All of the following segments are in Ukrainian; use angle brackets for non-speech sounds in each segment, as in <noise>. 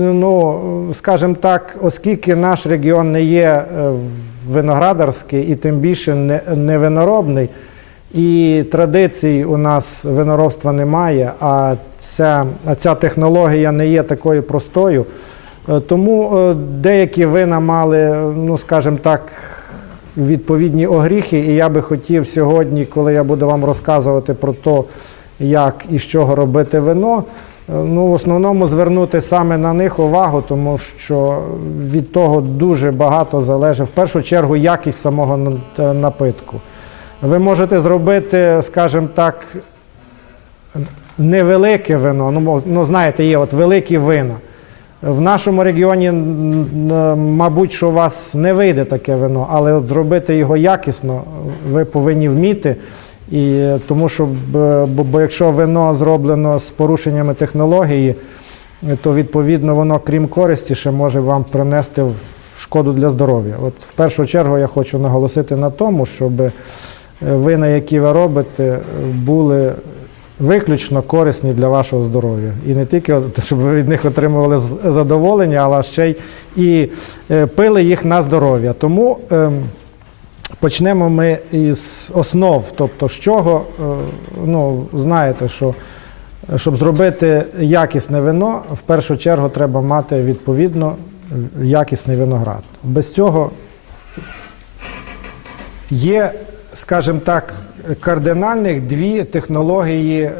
Ну, скажімо так, оскільки наш регіон не є е, виноградарський і тим більше не, виноробний, і традицій у нас виноробства немає, а ця, ця технологія не є такою простою. Е, Тому е, деякі вина мали, ну скажімо так, відповідні огріхи, і я би хотів сьогодні, коли я буду вам розказувати про те, як і з чого робити вино, ну, в основному звернути саме на них увагу, тому що від того дуже багато залежить. В першу чергу якість самого е, напитку. Ви можете зробити, скажімо так, невелике вино. Ну, ну знаєте, є от великі вина. В нашому регіоні, мабуть, що у вас не вийде таке вино, але от зробити його якісно, ви повинні вміти. І е, тому що бо, бо якщо вино зроблено з порушеннями технології, е, то відповідно воно, крім користі, ще може вам принести шкоду для здоров'я. От в першу чергу я хочу наголосити на тому, щоб е, вина, які ви робите, е, були виключно корисні для вашого здоров'я. І не тільки щоб ви від них отримували задоволення, але ще й і е, пили їх на здоров'я. Тому ем, почнемо ми із основ, тобто з чого, е, ну, знаєте, що щоб зробити якісне вино, в першу чергу треба мати відповідно якісний виноград. Без цього є, скажімо так, кардинальних дві технології, е,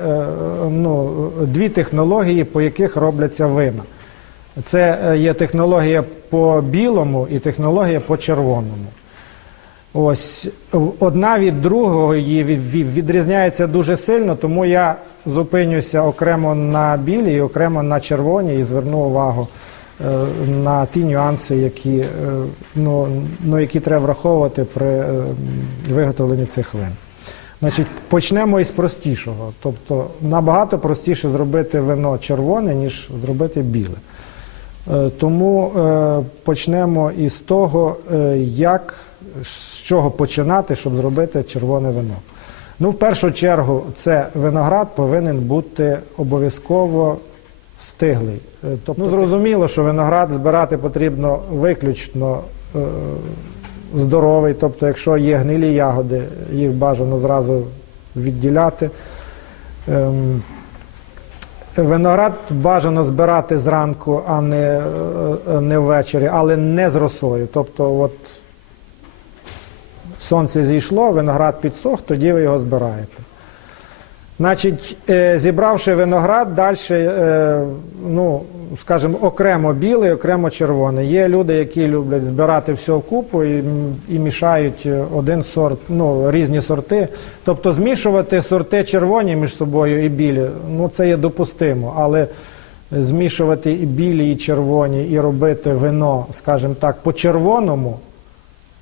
ну, дві технології, по яких робляться вина. Це е, є технологія по білому і технологія по червоному. Ось одна від другої від- від- відрізняється дуже сильно, тому я зупинюся окремо на білій, окремо на червоній і зверну увагу е, на ті нюанси, які, е, ну, ну, які треба враховувати при е, виготовленні цих вин. Значить, почнемо із простішого. Тобто набагато простіше зробити вино червоне, ніж зробити біле. Тому почнемо із того, як, з чого починати, щоб зробити червоне вино. Ну, в першу чергу, це виноград повинен бути обов'язково стиглий. Е, Тобто, ну, зрозуміло, що виноград збирати потрібно виключно е, здоровий. Тобто, якщо є гнилі ягоди, їх бажано зразу відділяти. Ем, Виноград бажано збирати зранку, а не, е, не ввечері, але не з росою. Тобто, от сонце зійшло, виноград підсох, тоді ви його збираєте. Значить, е, зібравши виноград, далі, е, ну, скажімо, окремо білий, окремо червоний. Є люди, які люблять збирати все вкупу і, і мішають е, один сорт, ну, різні сорти. Тобто змішувати сорти червоні між собою і білі, ну це є допустимо, але змішувати і білі, і червоні, і робити вино, скажімо так, по червоному.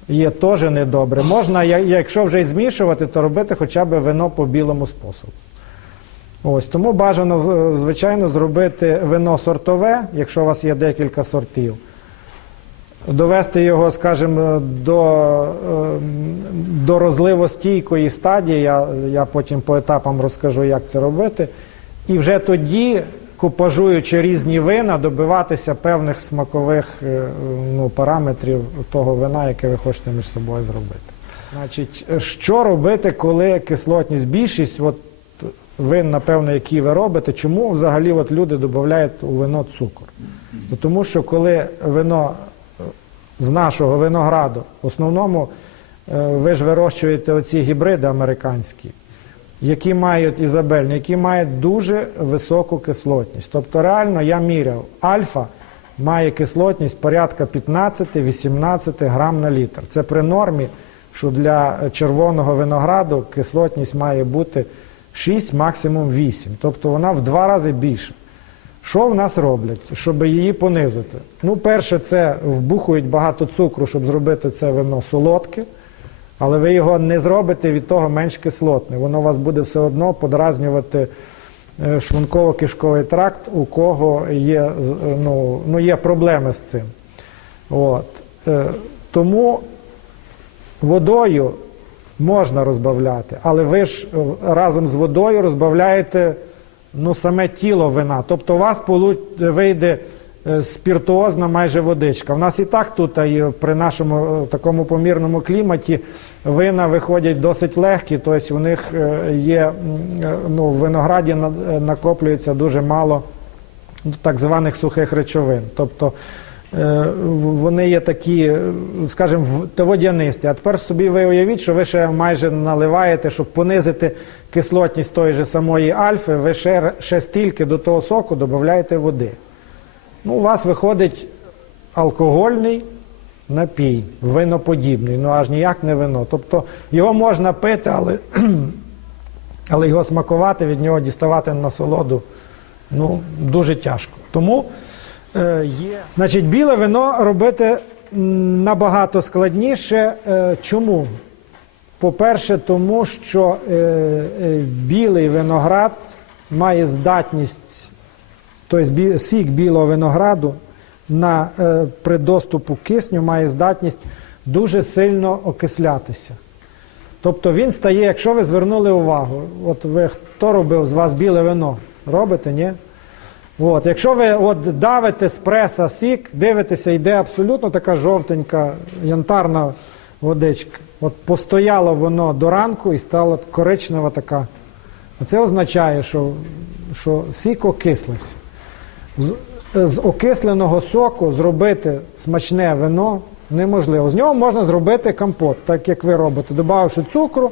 Є теж недобре. Можна, якщо вже й змішувати, то робити хоча б вино по білому способу. Ось тому бажано, звичайно, зробити вино сортове, якщо у вас є декілька сортів. Довести його, скажімо, до, е, до розливостійкої стадії. Я, я потім по етапам розкажу, як це робити. І вже тоді, купажуючи різні вина, добиватися певних смакових е, ну, параметрів того вина, яке ви хочете між собою зробити. Значить, що робити, коли кислотність більшість? От вин, напевно, які ви робите, чому взагалі от люди додають у вино цукор? То Тому що коли вино з нашого винограду, в основному е, ви ж вирощуєте оці гібриди американські, які мають ізабельні, які мають дуже високу кислотність. Тобто, реально я міряв, альфа має кислотність порядка 15-18 грам на літр. Це при нормі, що для червоного винограду кислотність має бути 6, максимум 8. Тобто вона в два рази більша. Що в нас роблять, щоб її понизити? Ну, перше, це вбухують багато цукру, щоб зробити це вино солодке, але ви його не зробите від того менш кислотне. Воно вас буде все одно подразнювати е, шлунково-кишковий тракт, у кого є, е, ну, ну, є проблеми з цим. От. Е, Тому водою можна розбавляти, але ви ж разом з водою розбавляєте ну, саме тіло вина. Тобто у вас вийде спіртуозна майже водичка. У нас і так тут, і при нашому е, такому помірному кліматі вина виходять досить легкі, тобто у них е, є е, ну, в винограді е, накоплюється дуже мало так званих сухих речовин. Тобто е, вони є такі, е, скажімо, водянисті. А тепер собі ви уявіть, що ви ще майже наливаєте, щоб понизити кислотність тої ж самої альфи, ви ще, ще стільки до того соку додаєте води. Ну, у вас виходить алкогольний напій, виноподібний, ну аж ніяк не вино. Тобто його можна пити, але, <clears throat> але його смакувати, від нього діставати насолоду ну, дуже тяжко. Тому е, є. Значить, біле вино робити набагато складніше. Е, чому? По-перше, тому що е, е, білий виноград має здатність, тобто сік білого винограду на, е, при доступу кисню має здатність дуже сильно окислятися. Тобто він стає, якщо ви звернули увагу, от ви хто робив з вас біле вино? Робите, ні? От, якщо ви от давите з преса сік, дивитеся, йде абсолютно така жовтенька янтарна водичка. От постояло воно до ранку і стала коричнева така. Це означає, що, що сік окислився. З, окисленого соку зробити смачне вино неможливо. З нього можна зробити компот, так як ви робите, додавши цукру.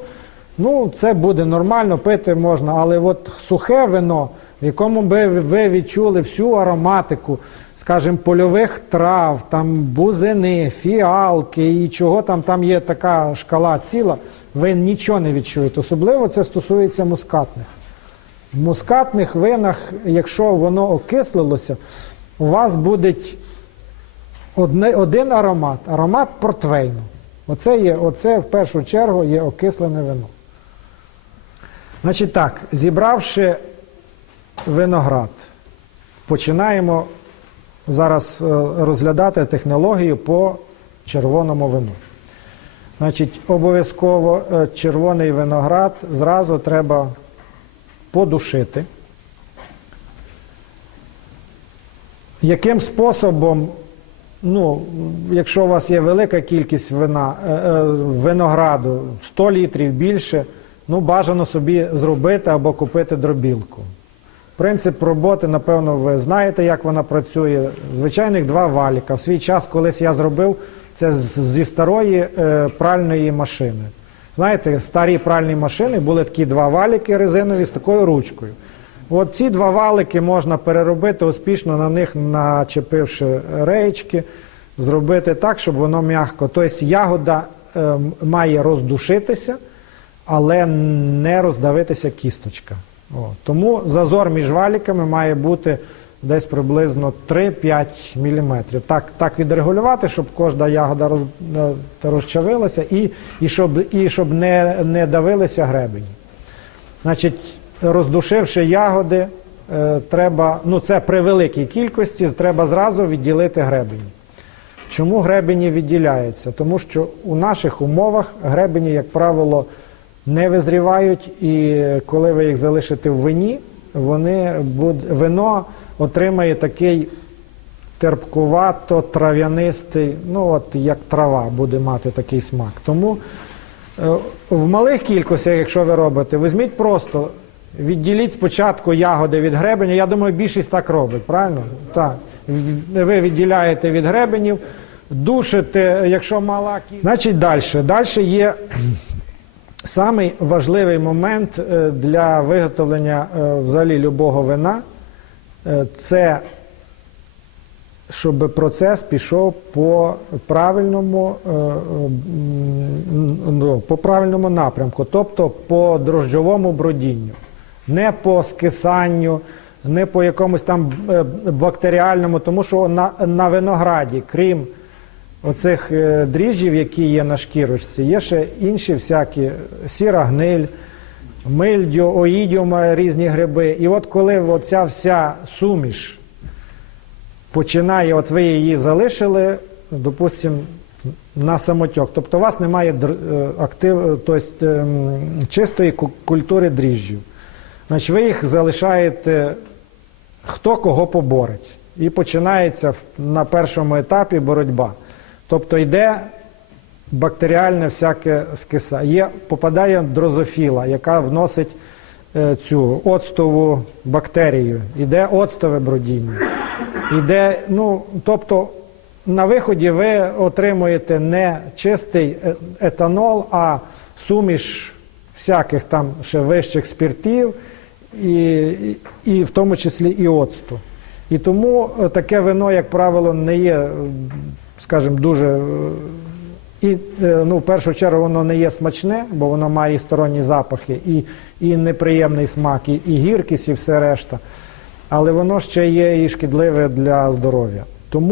Ну, це буде нормально, пити можна, але от сухе вино, в якому би ви відчули всю ароматику, скажімо, польових трав, там бузини, фіалки і чого там, там є така шкала ціла, ви нічого не відчуєте. Особливо це стосується мускатних. В мускатних винах, якщо воно окислилося, у вас буде одне, один аромат, аромат портвейну. Оце, є, оце в першу чергу є окислене вино. Значить так, зібравши виноград, починаємо зараз е, розглядати технологію по червоному вину. Значить, обов'язково е, червоний виноград зразу треба подушити. Яким способом, ну, якщо у вас є велика кількість вина, е, е, винограду, 100 літрів більше, ну, бажано собі зробити або купити дробілку. Принцип роботи, напевно, ви знаєте, як вона працює. Звичайних два валіка. В свій час колись я зробив це зі старої е, пральної машини. Знаєте, старі пральні машини були такі два валіки резинові з такою ручкою. От ці два валики можна переробити успішно на них начепивши реєчки, зробити так, щоб воно м'яко. Тобто ягода е, має роздушитися, але не роздавитися кісточка. О, тому зазор між валіками має бути десь приблизно 3-5 мм. Так, так відрегулювати, щоб кожна ягода роз, е, розчавилася і, і щоб, і щоб не, не давилися гребені. Значить, роздушивши ягоди, е, треба, ну це при великій кількості, треба зразу відділити гребені. Чому гребені відділяються? Тому що у наших умовах гребені, як правило, не визрівають, і коли ви їх залишите в вині, вони вино отримає такий терпкувато, трав'янистий, ну от як трава буде мати такий смак. Тому е, в малих кількостях, якщо ви робите, візьміть просто, відділіть спочатку ягоди від гребеня. Я думаю, більшість так робить, правильно? Так. Ви відділяєте від гребенів, душите, якщо мала кількість. Значить, далі. Далі є самий важливий момент е, для виготовлення е, взагалі любого вина. Е, Це щоб процес пішов по правильному, е, м, ну, по правильному напрямку, тобто по дрожджовому бродінню, не по скисанню, не по якомусь там е, бактеріальному, тому що на, на винограді, крім оцих е, дріжджів, які є на шкірочці, є ще інші всякі сіра гниль, мильдю, оїдіум, е, різні гриби. І от коли оця вся суміш починає, от ви її залишили, допустимо, на самотьок. Тобто у вас немає е, актив, тобто, ем, чистої культури дріжджів. Значить, ви їх залишаєте, хто кого поборить. І починається на першому етапі боротьба. Тобто йде бактеріальне всяке скиса. Є, попадає дрозофіла, яка вносить е, цю оцтову бактерію. Іде оцтове бродіння. Іде, ну, тобто на виході ви отримуєте не чистий е- етанол, а суміш всяких там ще вищих спіртів, і, і, і в тому числі і оцту. І тому е, таке вино, як правило, не є, е, скажімо, дуже. І е, ну, в першу чергу воно не є смачне, бо воно має і сторонні запахи, і, і неприємний смак, і, і гіркість, і все решта. Але воно ще є і шкідливе для здоров'я. Тому